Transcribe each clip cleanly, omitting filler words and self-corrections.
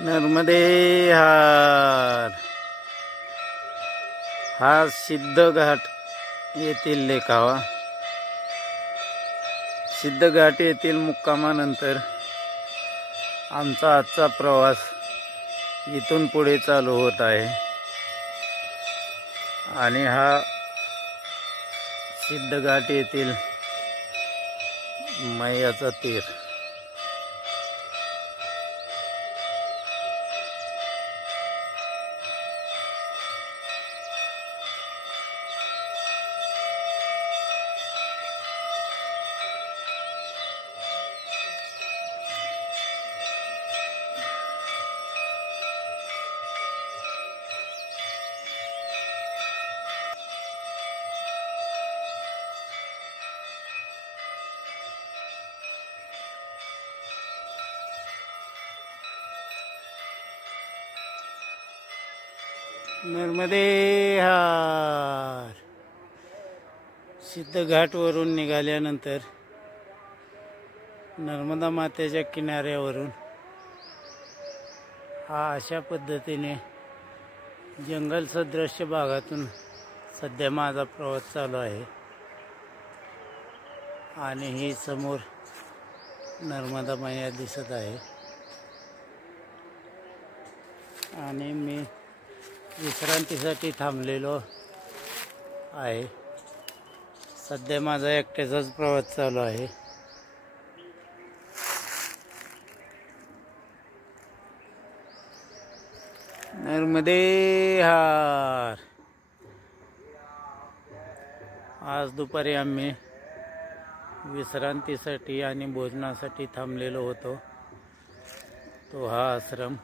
नर्मदे हार हा सिद्धघाट येथील लेखावा. सिद्धघाट येथील मुक्कामानंतर आमचा आजचा प्रवास इथून पुढे चालू होत आहे आणि हा सिद्धघाट येथील मैयाचा तीर. नर्मदे हार. सिद्धघाटवरून निघाल्यानंतर नर्मदा मातेच्या किनाऱ्यावरून हा अशा पद्धतीने जंगल सदृश्य भागातून सध्या माझा प्रवास चालू आहे आणि ही समोर नर्मदा मैया दिसत आहे आणि मी विश्रांतीसाठी थांबलेलो आहे. सध्या माझा एकट्याचाच प्रवास चालू आहे. नर्मदे हार. आज दुपारी आम्ही विश्रांतीसाठी आणि भोजनासाठी थांबलेलो होतो. तो हा आश्रम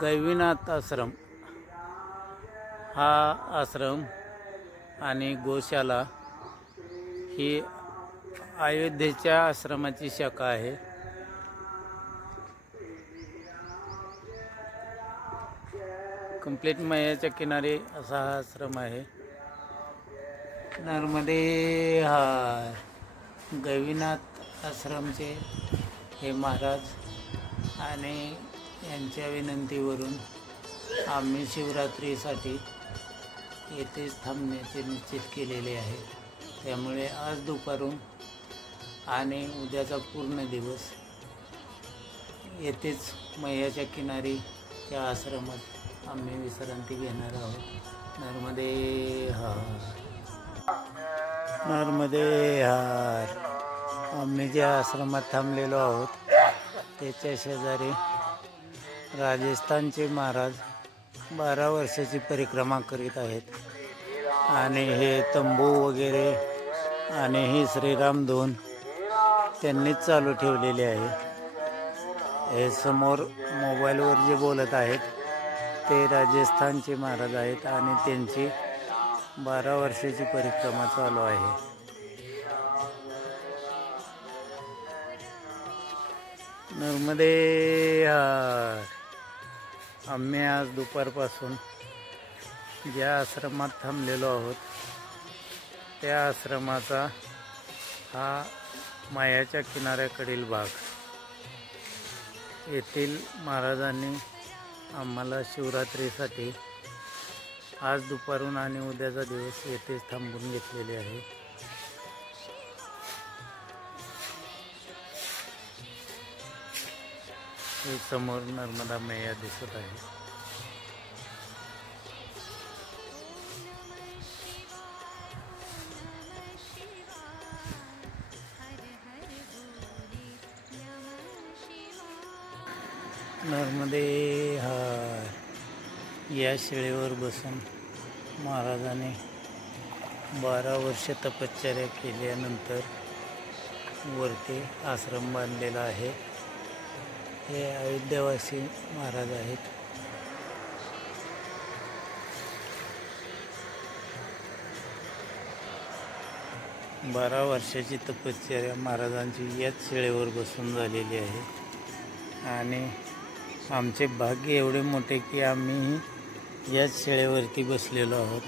गैवीनाथ आश्रम. हा आश्रम आणि गोशाला ही अयोध्येच्या आश्रमाची शाखा आहे. कंप्लीट मैयाच्या किनारी असा हा आश्रम आहे. नर्मदे हार. गैवीनाथ आश्रमचे हे महाराज आणि यांच्या विनंतीवरून आम्ही शिवरात्रीसाठी येथेच थांबण्याचे निश्चित केलेले आहे. त्यामुळे आज दुपारून आणि उद्याचा पूर्ण दिवस येथेच मैयाच्या किनारी त्या आश्रमात आम्ही विश्रांती घेणार आहोत. नर्मदे हार. नर्मदे हार. आम्ही ज्या आश्रमात थांबलेलो आहोत त्याच्या शेजारी राजस्थानचे महाराज 12 वर्षाची परिक्रमा करीत आहेत आणि हे तंबू वगैरे आणि ही श्रीराम धून त्यांनीच चालू ठेवलेले आहे. हे समोर मोबाईलवर जे बोलत आहेत ते राजस्थानचे महाराज आहेत आणि त्यांची 12 वर्षाची परिक्रमा चालू आहे. नर्मदे हार. आम्ही आज दुपारपासून ज्या आश्रमात थांबलेलो आहोत त्या आश्रमाचा हा मायाच्या किनाऱ्याकडील भाग. येथील महाराजांनी आम्हाला शिवरात्रीसाठी आज दुपारून आणि उद्याचा दिवस येथेच थांबून घेतलेले आहे. समोर नर्मदा मैया दिसत आहे. नर्मदे हार. या शिळेवर बसून महाराजांनी 12 वर्ष तपश्चर्या केल्यानंतर वरती आश्रम बांधलेला आहे. हे अयोध्यावासी महाराज आहेत. बारा वर्षाची तपश्चर्या महाराजांची याच शिळेवर बसून झालेली आहे आणि आमचे भाग्य एवढे मोठे की आम्ही याच शिळेवरती बसलेलो आहोत.